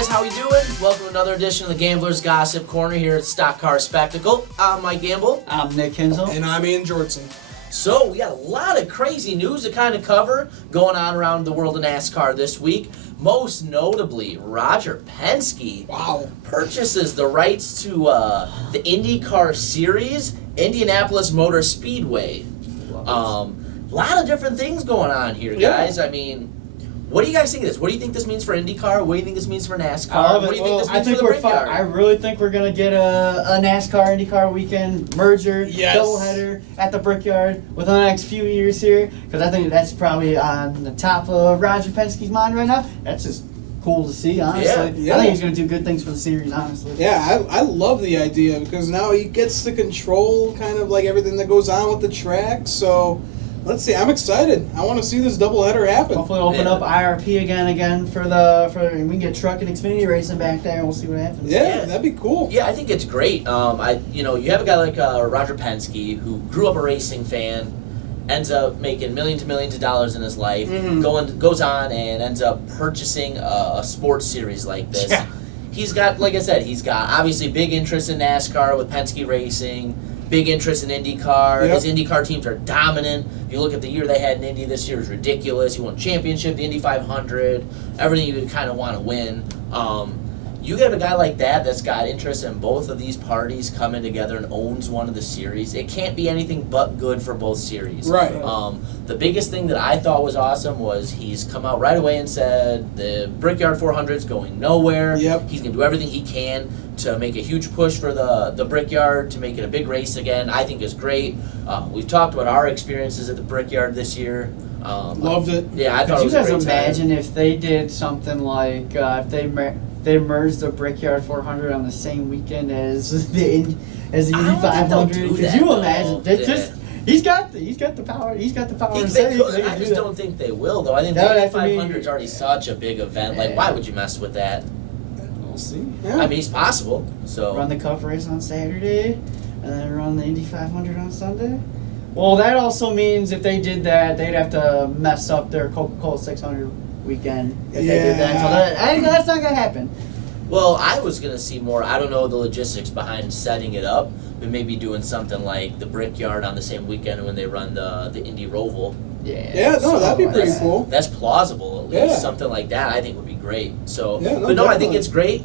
guys, how we doing? Welcome to another edition of the Gambler's Gossip Corner here at Stock Car Spectacle. I'm Mike Gamble. I'm Nick Hinsel. And I'm Ian Jortson. So, we got a lot of crazy news to kind of cover going on around the world of NASCAR this week. Most notably, Roger Penske purchases the rights to the IndyCar Series, Indianapolis Motor Speedway. A lot of different things going on here, guys. I mean, what do you guys think of this? What do you think this means for IndyCar? What do you think this means for NASCAR? What do you think this means for the Brickyard? I really think we're going to get a NASCAR IndyCar weekend merger, doubleheader at the Brickyard within the next few years here, because I think that's probably on the top of Roger Penske's mind right now. That's just cool to see, honestly. Yeah. I think he's going to do good things for the series, honestly. Yeah, I love the idea because now he gets to control kind of like everything that goes on with the track, so... Let's see. I'm excited. I want to see this doubleheader happen. Hopefully, open up IRP again for we can get truck and Xfinity racing back there, and we'll see what happens. Yeah, that'd be cool. Yeah, I think it's great. You have a guy like Roger Penske who grew up a racing fan, ends up making millions of dollars in his life, goes on and ends up purchasing a sports series like this. Yeah. He's got, like I said, he's got obviously big interest in NASCAR with Penske Racing. Big interest in IndyCar. Yep. His IndyCar teams are dominant. If you look at the year they had in Indy this year, is ridiculous. He won championship, the Indy 500, everything you would kind of want to win. You get a guy like that that's got interest in both of these parties coming together and owns one of the series. It can't be anything but good for both series. Right. The biggest thing that I thought was awesome was he's come out right away and said the Brickyard 400 is going nowhere. Yep. He's going to do everything he can to make a huge push for the Brickyard, to make it a big race again. I think is great. We've talked about our experiences at the Brickyard this year. Loved it. Yeah, I thought Could it was you a guys great imagine time. if they did something like if they merged the Brickyard 400 on the same weekend as the Indy I don't think 500? they'll do Could that, you though. imagine? Yeah. Just he's got the power. He's got the power. I to say just don't think they will, though. I think That the would Indy have to be- 500 is already such a big event. Like, why would you mess with that? We'll see. I mean, it's possible. So Run the Cup race on Saturday, and then run the Indy 500 on Sunday. Well, that also means if they did that, they'd have to mess up their Coca-Cola 600 weekend if they did that. So that's not gonna happen. Well, I was going to see more, I don't know the logistics behind setting it up, but maybe doing something like the Brickyard on the same weekend when they run the Indy Roval. Yeah, that'd be pretty cool. That's plausible, at least. Yeah. Something like that I think would be great. So, Yeah, but no, I think definitely. it's great.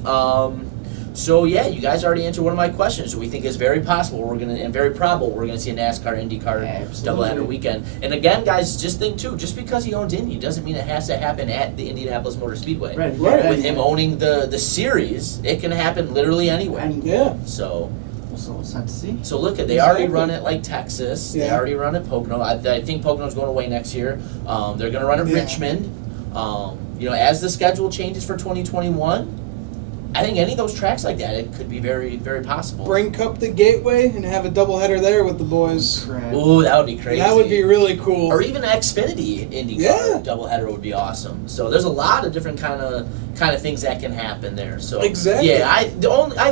So yeah, you guys already answered one of my questions. We think it's very possible and very probable we're gonna see a NASCAR IndyCar doubleheader weekend. And again, guys, just think too, just because he owns Indy doesn't mean it has to happen at the Indianapolis Motor Speedway. Right. With him owning the series, it can happen literally anywhere. Yeah. So Let's have to see. So look at they already run it like Texas. They Yeah. already run it Pocono. I think Pocono's going away next year. They're going to run it Richmond. As the schedule changes for 2021, I think any of those tracks like that, it could be very, very possible. Bring Cup to Gateway and have a doubleheader there with the boys. Ooh, that would be crazy. That would be really cool. Or even Xfinity IndyCar doubleheader would be awesome. So there's a lot of different kind of things that can happen there. So Exactly. yeah, I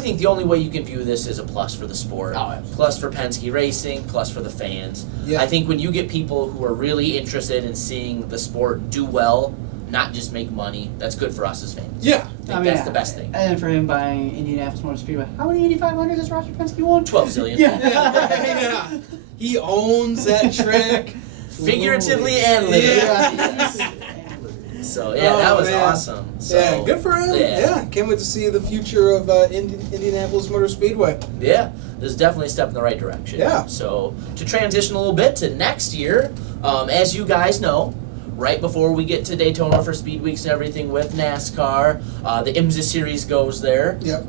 think the only way you can view this is a plus for the sport, Oh, absolutely. plus for Penske Racing, plus for the fans. Yeah. I think when you get people who are really interested in seeing the sport do well, not just make money, that's good for us as fans. Yeah. I think that's the best thing. And for him buying Indianapolis Motor Speedway, how many Indy 500s has Roger Penske won? 12 zillion. Yeah. He owns that track. Figuratively and literally. So yeah, that was awesome. So, yeah, good for him. Yeah, can't wait to see the future of Indianapolis Motor Speedway. Yeah, this is definitely a step in the right direction. Yeah. So to transition a little bit to next year, as you guys know, right before we get to Daytona for Speed Weeks and everything with NASCAR, the IMSA Series goes there. Yep.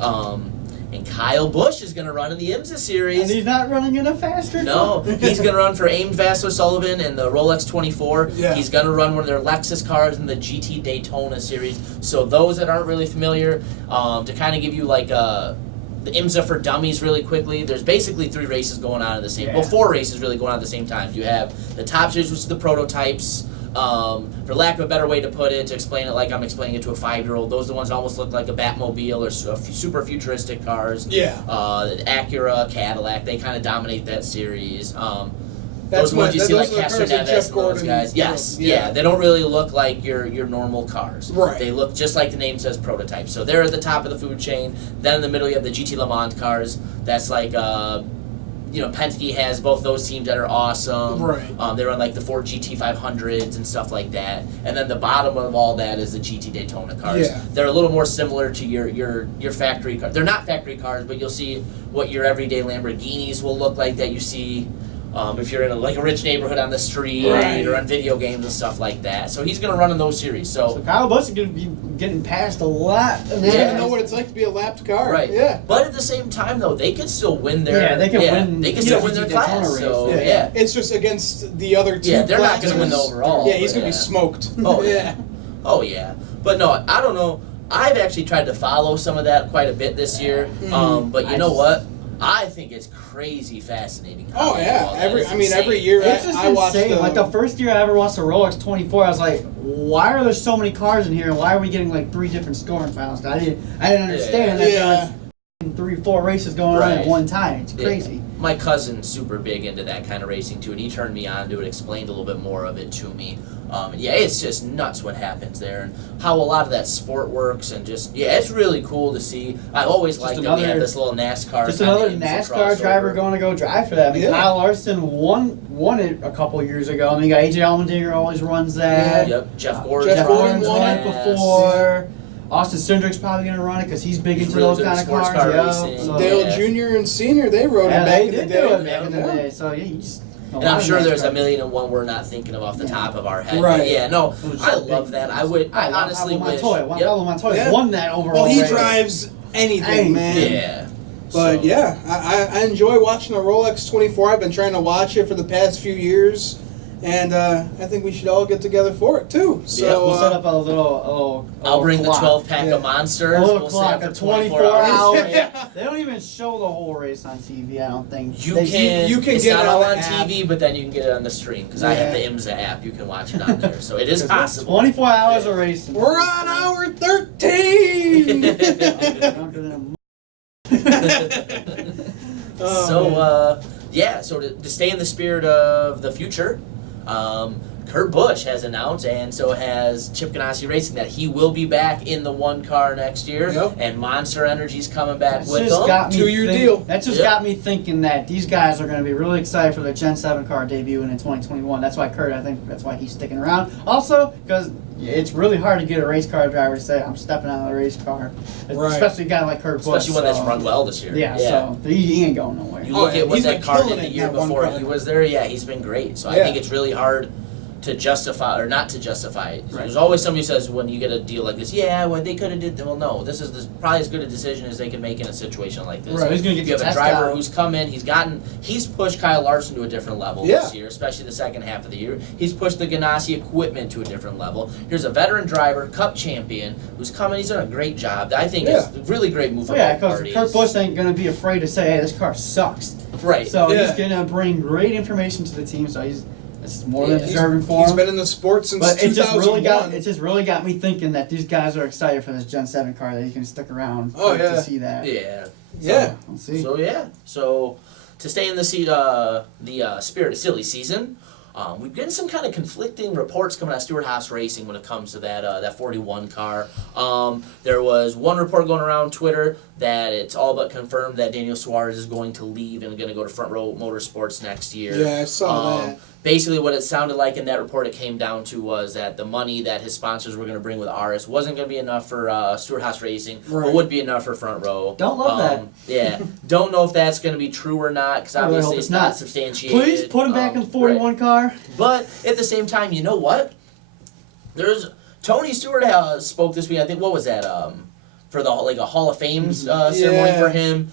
And Kyle Busch is going to run in the IMSA Series. And he's not running in a faster No, car. he's going to run for Ames Vasser Sullivan and the Rolex 24. Yeah. He's going to run one of their Lexus cars in the GT Daytona Series. So those that aren't really familiar, to kind of give you like the IMSA for dummies really quickly, there's basically 3 races going on at the same 4 races really going on at the same time. You have the top series, which is the prototypes. For lack of a better way to put it, to explain it like I'm explaining it to a 5-year-old, those are the ones that almost look like a Batmobile or super futuristic cars. Yeah. Acura, Cadillac, they kind of dominate that series. Those ones you see like those are the Castor cars that Neves Jeff and those Gordon guys. Yes, drove. yeah. They don't really look like your normal cars. Right. They look just like the name says, prototype. So they're at the top of the food chain. Then in the middle you have the GT Le Mans cars. That's like Penske has both those teams that are awesome. Right. They run like the Ford GT500s and stuff like that. And then the bottom of all that is the GT Daytona cars. Yeah. They're a little more similar to your factory cars. They're not factory cars, but you'll see what your everyday Lamborghinis will look like that you see if you're in a rich neighborhood on the street Right. or on video games and stuff like that. So he's going to run in those series. So Kyle Busch is going to be getting passed a lot. You don't know what it's like to be a lapped car. Right. Yeah. But at the same time, though, they can still win their. Yeah, they can win. They can still win their Daytona class. race. So Yeah. It's just against the other two. Yeah, they're not classes. going to win the overall. Yeah, he's but going to be smoked. Oh yeah. Oh yeah. But no, I don't know. I've actually tried to follow some of that quite a bit this year. But you know what? I think it's crazy fascinating. Oh yeah, every insane. year It's just I watched insane. Like the first year I ever watched a Rolex 24, I was like, why are there so many cars in here, and why are we getting like 3 different scoring files? I didn't understand that there was 3-4 races going on at one time. It's crazy. My cousin's super big into that kind of racing too, and he turned me on to it, explained a little bit more of it to me. It's just nuts what happens there and how a lot of that sport works, and just it's really cool to see. I always liked that we had this little NASCAR. Just another NASCAR driver going to go drive for that. I mean, Kyle Larson won it a couple years ago. I mean, you got AJ Allmendinger always runs that. Yep, Jeff Gordon won it before. Austin Cindric's probably going to run it because he's big into those kind of cars. So, Dale Jr. and Sr. they rode it back in the day. Back in the day. So you just. And I'm sure there's a million and one we're not thinking of off the top of our head. Right. But yeah, no, I love that. I honestly wish. Pablo Montoya won that overall. Well, he race. drives anything, man. Yeah. But I enjoy watching the Rolex 24. I've been trying to watch it for the past few years, and I think we should all get together for it too. So we'll set up a little I'll bring clock. the 12-pack of Monsters. A little we'll clock, set a for 24 hours. hours. They don't even show the whole race on TV, I don't think. You can get it's not it all on on the app. TV, but then you can get it on the stream because I have the IMSA app. You can watch it on there, so it is possible. 24 hours of racing. we're on hour 13. So to stay in the spirit of the future, Kurt Busch has announced, and so has Chip Ganassi Racing, that he will be back in the one car next year, and Monster Energy's coming back with him. 2-year deal. That just got me thinking that these guys are going to be really excited for their Gen 7 car debuting in 2021. That's why Kurt, I think that's why he's sticking around. Also, because it's really hard to get a race car driver to say, I'm stepping out of the race car. Especially a guy like Kurt Busch. Especially one that's run well this year. Yeah, so he ain't going nowhere. You look at what that car did the year before he was there, he's been great. So I think it's really hard to justify or not to justify it. Right. There's always somebody who says when you get a deal like this, they could have did. Well, no, this is probably as good a decision as they can make in a situation like this. Right, he's gonna get you have a driver who's come in, he's pushed Kyle Larson to a different level this year, especially the second half of the year. He's pushed the Ganassi equipment to a different level. Here's a veteran driver, Cup champion, who's come in. He's done a great job. I think it's a really great move for both parties. Kurt Busch ain't gonna be afraid to say, hey, this car sucks. Right. So he's gonna bring great information to the team. So this is more than deserving for him. He's been in the sport since 2001. It just really got me thinking that these guys are excited for this Gen 7 car, that he's going to stick around to see that. Yeah. We'll see. So to stay in the spirit of silly season, we've gotten some kind of conflicting reports coming out of Stewart-Haas Racing when it comes to that 41 car. There was one report going around Twitter that it's all but confirmed that Daniel Suarez is going to leave and going to go to Front Row Motorsports next year. Yeah, I saw that. Basically, what it sounded like in that report it came down to was that the money that his sponsors were going to bring with RS wasn't going to be enough for Stewart-Haas Racing, but would be enough for Front Row. Don't love that. Yeah. Don't know if that's going to be true or not, because obviously it's not substantiated. Please put him back in the 41 car. But at the same time, you know what? Tony Stewart spoke this week. I think what was that? For a Hall of Fame ceremony for him.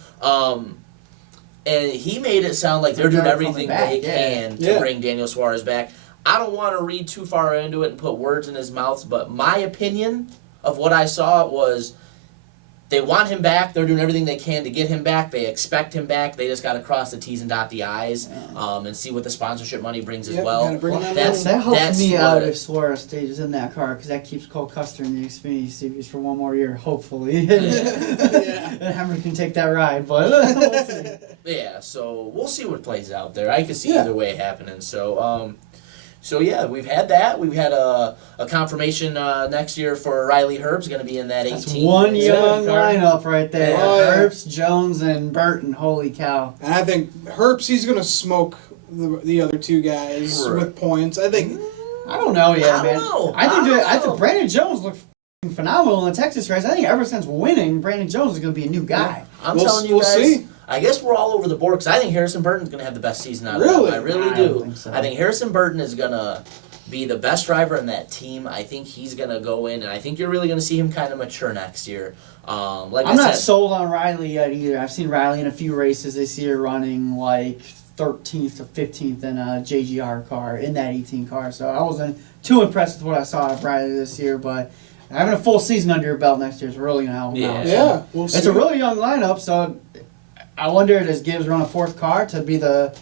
And he made it sound like they're doing everything they can to bring Daniel Suarez back. I don't want to read too far into it and put words in his mouth, but my opinion of what I saw was they want him back. They're doing everything they can to get him back. They expect him back. They just got to cross the T's and dot the I's, and see what the sponsorship money brings as well. That helps me out if Suarez stays in that car, because that keeps Cole Custer in the Xfinity Series for one more year, hopefully. And Hammer can take that ride, but we'll see. Yeah, so we'll see what plays out there. I can see either way happening. So yeah, we've had that. We've had a confirmation next year for Riley Herbst going to be in that 18. That's one young lineup right there. Yeah. Herbst, Jones, and Burton. Holy cow! And I think Herbst, he's going to smoke the other two guys with points. I think. I don't know yet, I man. don't know. I think Brandon Jones looked phenomenal in the Texas race. I think ever since winning, Brandon Jones is going to be a new guy. I'm telling you guys. See. I guess we're all over the board because I think Harrison Burton's going to have the best season out of them. I really do. Think so. I think Harrison Burton is going to be the best driver in that team. I think he's going to go in, and I think you're really going to see him kind of mature next year. I'm not sold on Riley yet either. I've seen Riley in a few races this year running like 13th to 15th in a JGR car, in that 18 car. So I wasn't too impressed with what I saw of Riley this year, but having a full season under your belt next year is really going to help him out. Yeah, we'll see. It's a really young lineup, so I wonder, does Gibbs run a fourth car to be the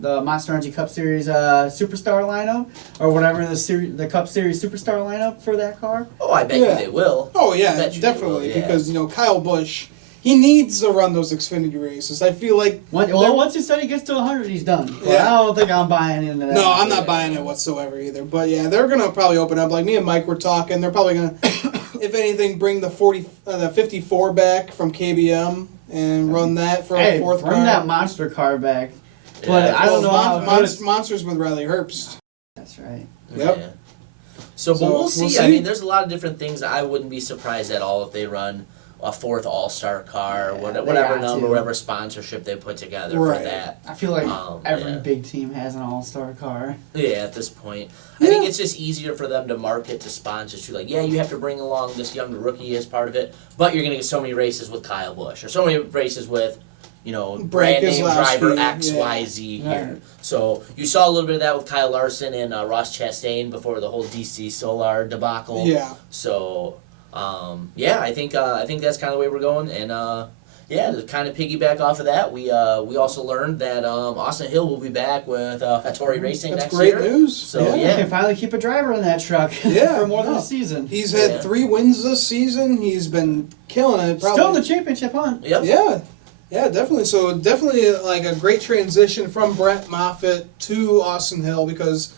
Monster Energy Cup Series Superstar lineup, or whatever the Cup Series Superstar lineup for that car? Oh, I bet you they will. Oh yeah, definitely, because Kyle Busch, he needs to run those Xfinity races. I feel like once his study gets to 100, he's done. But I don't think I'm buying into that. No, I'm not buying it whatsoever either. But yeah, they're gonna probably open up. Like me and Mike were talking, they're probably gonna, if anything, bring the 54 back from KBM. And run that for a fourth car. Bring that monster car back. But I don't know how Monsters with Riley Herbst. That's right. Yep. Yeah. So we'll see. I mean, there's a lot of different things. I wouldn't be surprised at all if they run a fourth all-star car, whatever number, whatever sponsorship they put together for that. I feel like every big team has an all-star car. Yeah, at this point. I think it's just easier for them to market to sponsors. Like, you have to bring along this young rookie as part of it, but you're going to get so many races with Kyle Busch, or so many races with, brand name driver XYZ here. So you saw a little bit of that with Kyle Larson and Ross Chastain before the whole DC Solar debacle. Yeah. So, I think that's kind of the way we're going, and to kind of piggyback off of that, we also learned that Austin Hill will be back with Hattori Racing next year. That's great news. So he can finally keep a driver in that truck for more than a season. He's had 3 wins this season. He's been killing it. Still in the championship hunt. Yep. Yeah, definitely. So definitely like a great transition from Brett Moffitt to Austin Hill, because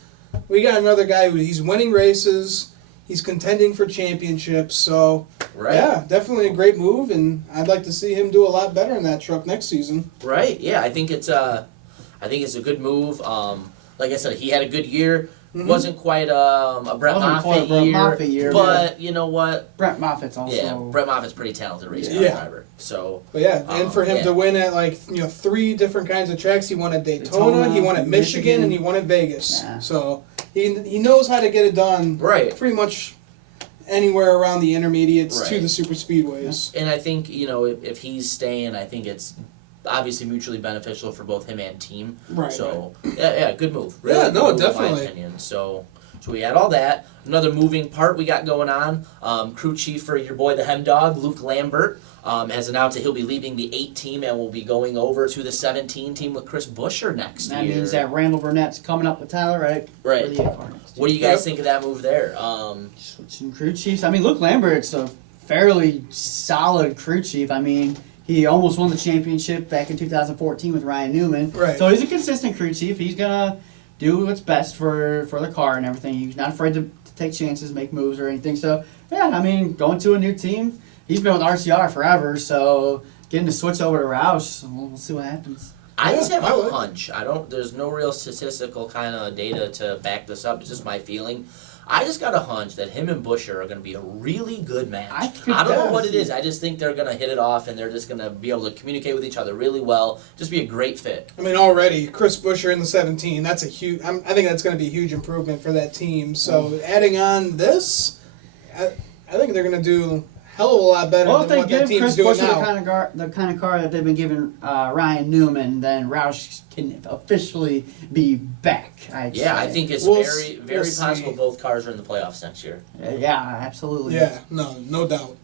we got another guy he's winning races. He's contending for championships, so definitely a great move, and I'd like to see him do a lot better in that truck next season. Right. Yeah, I think it's a good move. Like I said, he had a good year. Mm-hmm. Wasn't quite a Brett Moffitt year, but you know what? Brett Moffitt's also Brett Moffitt's pretty talented race car driver. So, but and for him to win at 3 different kinds of tracks, he won at Daytona, he won at Michigan, and he won at Vegas. Yeah. So he knows how to get it done. Right. Pretty much anywhere around the intermediates to the super speedways. And I think if he's staying, I think it's obviously mutually beneficial for both him and team. Right. So good move. Really good move, definitely. In my opinion. So we had all that. Another moving part we got going on. Crew chief for your boy the Hem Dog, Luke Lambert, has announced that he'll be leaving the 8 team and will be going over to the 17 team with Chris Buescher next year. That means that Randall Burnett's coming up with Tyler Reddick. Right. For the 8 car. What do you guys think of that move there? Switching crew chiefs. I mean, Luke Lambert's a fairly solid crew chief. I mean, he almost won the championship back in 2014 with Ryan Newman. Right. So he's a consistent crew chief. He's going to do what's best for the car and everything. He's not afraid to take chances, make moves or anything. So, I mean, going to a new team, he's been with RCR forever, so getting to switch over to Roush, we'll see what happens. I just have a hunch. There's no real statistical kind of data to back this up. It's just my feeling. I just got a hunch that him and Buescher are going to be a really good match. I don't know what it is. I just think they're going to hit it off, and they're just going to be able to communicate with each other really well. Just be a great fit. I mean, already Chris Buescher in the 17. That's a huge. I think that's going to be a huge improvement for that team. So adding on this, I think they're going to do a hell of a lot better than what that team's doing now. The kind of car that they've been giving Ryan Newman, then Roush can officially be back. I think it's very possible both cars are in the playoffs next year. Yeah, absolutely. Yeah, no doubt.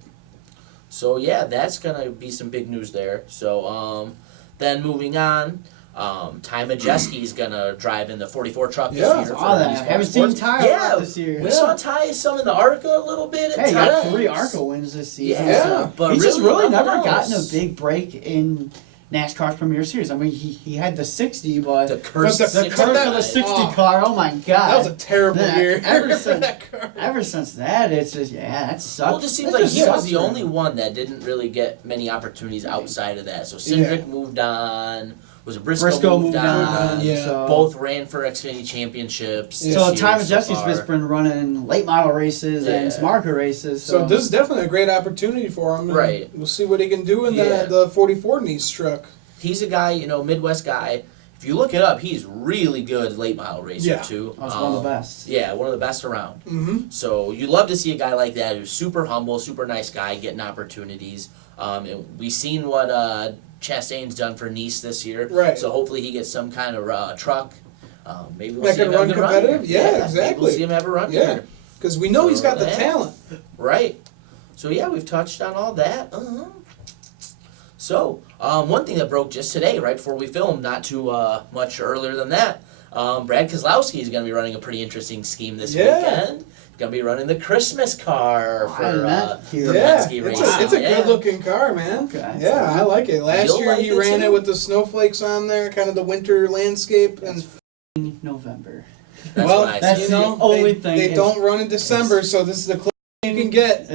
So yeah, that's gonna be some big news there. So then moving on. Ty Majeski's gonna drive in the 44 truck this year. I saw that. I haven't seen Ty this year. We saw Ty some in the ARCA a little bit. Hey, he got 3 ARCA wins this season. Yeah, but he's just really never gotten a big break in NASCAR's Premier Series. I mean, he had the 60, but the curse of the 60 car. Oh my God, that was a terrible year. Ever since that, it's just that sucks. Well, it just seems like he was the only one that didn't really get many opportunities outside of that. So Cindric moved on. Was it Briscoe moved on? Yeah. So both ran for Xfinity championships. Yeah. So Ty Majeski's just been running late model races and some ARCA races. So this is definitely a great opportunity for him. Right. We'll see what he can do in the 44 Nice truck. He's a guy, Midwest guy. If you look it up, he's really good late model racer too. He's one of the best. Yeah, one of the best around. Mm-hmm. So you love to see a guy like that who's super humble, super nice guy, getting opportunities. And we've seen what Chastain's done for Nice this year. Right. So hopefully he gets some kind of truck. Maybe we'll that see him run have a competitive. run. Yeah, exactly. Maybe we'll see him have a run. Yeah, because we know he's got the talent. Right. So yeah, we've touched on all that. So one thing that broke just today, right before we filmed, not too much earlier than that, Brad Keselowski is going to be running a pretty interesting scheme this weekend. Going to be running the Christmas car for Penske Racing. It's a good-looking car, man. Okay. Yeah, I like it. Last year he ran it with the snowflakes on there, kind of the winter landscape. And in November. That's the only thing. They don't run in December, so this is the closest you can get.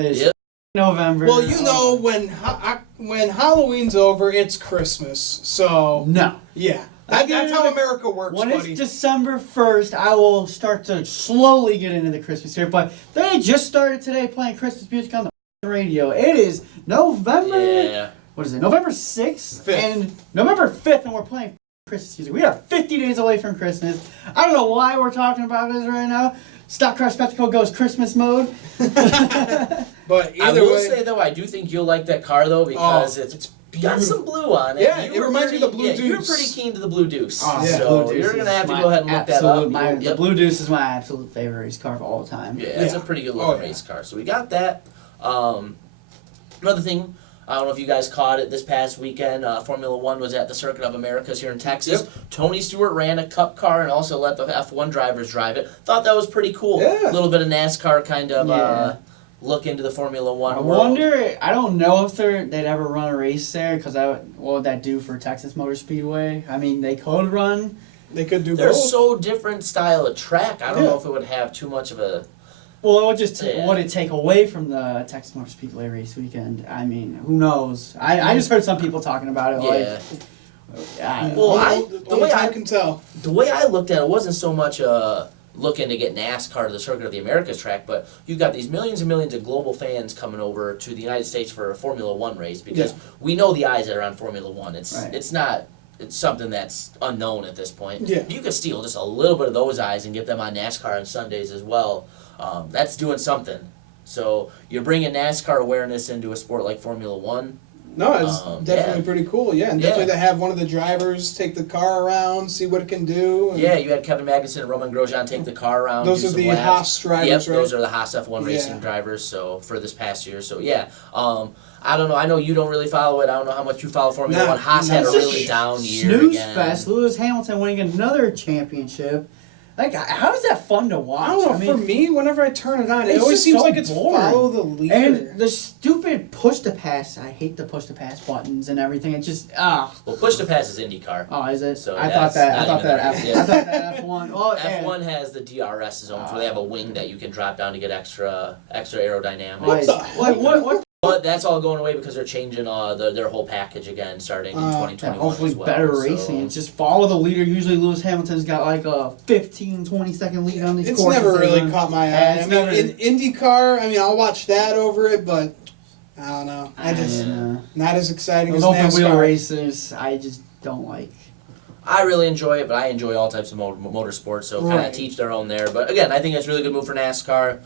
November. Well, when Halloween's over, it's Christmas. So no. Yeah. That's how America works, when buddy. It's December 1st, I will start to slowly get into the Christmas spirit. But they just started today playing Christmas music on the radio. It is November. Yeah. What is it? November 6th 5th. and November 5th, and we're playing Christmas music. We are 50 days away from Christmas. I don't know why we're talking about this right now. Stock Car Spectacle goes Christmas mode. But I will say though, I do think you'll like that car though because it's got some blue on it. Yeah, it reminds me of the Blue Deuce. You're pretty keen to the Blue Deuce. So Blue Deuce you're going to have to go ahead and look that up. The Blue Deuce is my absolute favorite race car of all time. Yeah, it's a pretty good looking race car. So we got that. Another thing, I don't know if you guys caught it this past weekend. Formula One was at the Circuit of Americas here in Texas. Yep. Tony Stewart ran a Cup car and also let the F1 drivers drive it. Thought that was pretty cool. Yeah. A little bit of NASCAR kind of look into the Formula One world. I wonder, I don't know if they'd ever run a race there, because what would that do for Texas Motor Speedway? I mean, they could run. They could do They're both. so different style of track. I don't know if it would have too much of a... Well, it would just would it take away from the Texas Motor Speedway race weekend? I mean, who knows? I just heard some people talking about it. The way I can tell. The way I looked at it wasn't so much looking to get NASCAR to the Circuit of the Americas track, but you've got these millions and millions of global fans coming over to the United States for a Formula One race because we know the eyes that are on Formula One. It's not. It's something that's unknown at this point. Yeah. You could steal just a little bit of those eyes and get them on NASCAR on Sundays as well. That's doing something. So you're bringing NASCAR awareness into a sport like Formula One. No, it's definitely pretty cool. Yeah, and definitely to have one of the drivers take the car around, see what it can do. Yeah, you had Kevin Magnussen and Roman Grosjean take the car around. Those are the Haas drivers, right? Those are the Haas F1 racing drivers. So for this past year, so I don't know. I know you don't really follow it. I don't know how much you follow Formula One. Haas had a really down year snooze again. fest. Lewis Hamilton winning another championship. Like, how is that fun to watch? I don't know. For me, whenever I turn it on, it always seems like it's boring. follow the leader. And the stupid push to pass. I hate the push to pass buttons and everything. It just Well, push to pass is IndyCar. Oh, is it? So I thought that F1. Oh, F1 has the DRS zones where they have a wing that you can drop down to get extra aerodynamics. What? But that's all going away because they're changing their whole package again starting in 2021 hopefully as well. Better racing. It's just follow the leader. Usually Lewis Hamilton's got like a 15, 20 second lead on these courses. It's never really caught my eye. I mean, in IndyCar, I'll watch that over it, but I don't know. Not as exciting as NASCAR. Those open wheel races, I just don't like. I really enjoy it, but I enjoy all types of motorsports, so kind of teach their own there. But again, I think it's a really good move for NASCAR.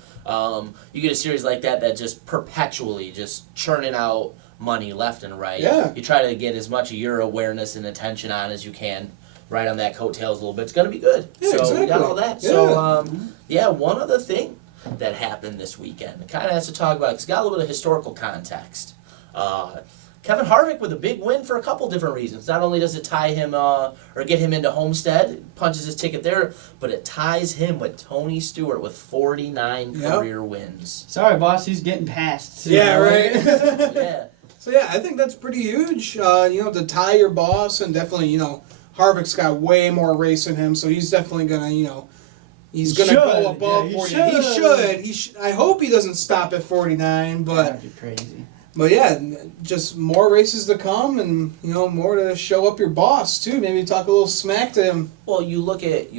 You get a series like that just perpetually just churning out money left and right. Yeah. You try to get as much of your awareness and attention on as you can, right on that coattails a little bit. It's going to be good. Yeah, so we got all that. So, Yeah. One other thing that happened this weekend. It kind of has to talk about, it's got a little bit of historical context. Kevin Harvick with a big win for a couple different reasons. Not only does it tie him or get him into Homestead, punches his ticket there, but it ties him with Tony Stewart with 49 career wins. Sorry, boss, he's getting passed. Yeah, right. Yeah. So yeah, I think that's pretty huge. To tie your boss, and definitely, Harvick's got way more race in him, so he's definitely gonna, he's gonna go above 40. He should. I hope he doesn't stop at 49, but that'd be crazy. But yeah, just more races to come, and more to show up your boss too. Maybe talk a little smack to him. Well, you look at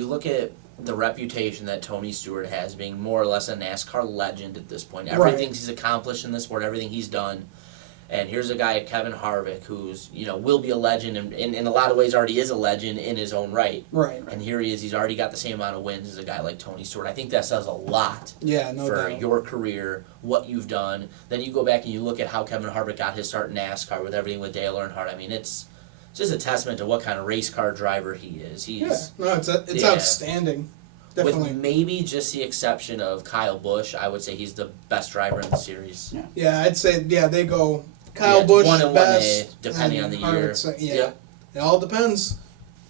the reputation that Tony Stewart has, being more or less a NASCAR legend at this point. Everything he's accomplished in this sport, everything he's done. And here's a guy, Kevin Harvick, who's, will be a legend, and in a lot of ways already is a legend in his own right. Right. And here he is, he's already got the same amount of wins as a guy like Tony Stewart. I think that says a lot for your career, what you've done. Then you go back and you look at how Kevin Harvick got his start in NASCAR with everything with Dale Earnhardt. I mean, it's just a testament to what kind of race car driver he is. It's outstanding. Definitely. With maybe just the exception of Kyle Busch, I would say he's the best driver in the series. Yeah, I'd say, they go Kyle Busch 1 and best, 1A, depending on the year. It all depends.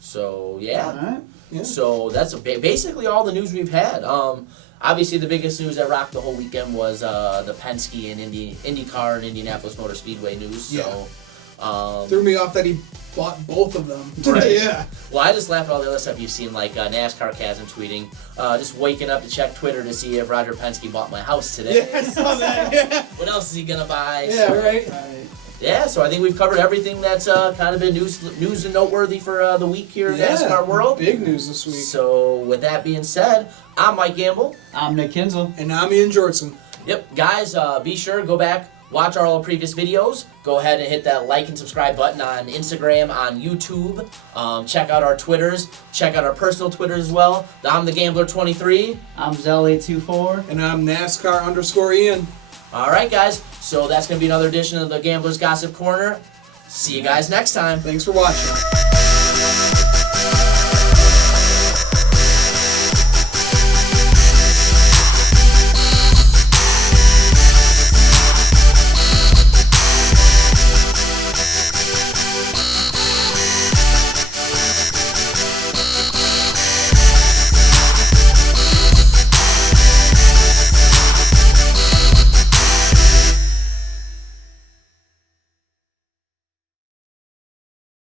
So, Right. So that's basically all the news we've had. Obviously, the biggest news that rocked the whole weekend was the Penske and IndyCar and Indianapolis Motor Speedway news. So, threw me off that he bought both of them. Right. Yeah. Well, I just laughed at all the other stuff you've seen, like NASCAR Chasm tweeting, just waking up to check Twitter to see if Roger Penske bought my house today. Yeah, I saw that. Yeah. What else is he gonna buy? Yeah, right. Yeah, so I think we've covered everything that's kind of been news and noteworthy for the week here in NASCAR world. Big news this week. So with that being said, I'm Mike Gamble. I'm Nick Kinsel. And I'm Ian Jortson. Yep, guys, be sure to go back, watch all our previous videos. Go ahead and hit that like and subscribe button on Instagram, on YouTube. Check out our Twitters. Check out our personal Twitters as well. I'm the Gambler23. I'm Zell824. And I'm NASCAR_Ian. All right, guys. So that's going to be another edition of the Gambler's Gossip Corner. See you guys next time. Thanks for watching.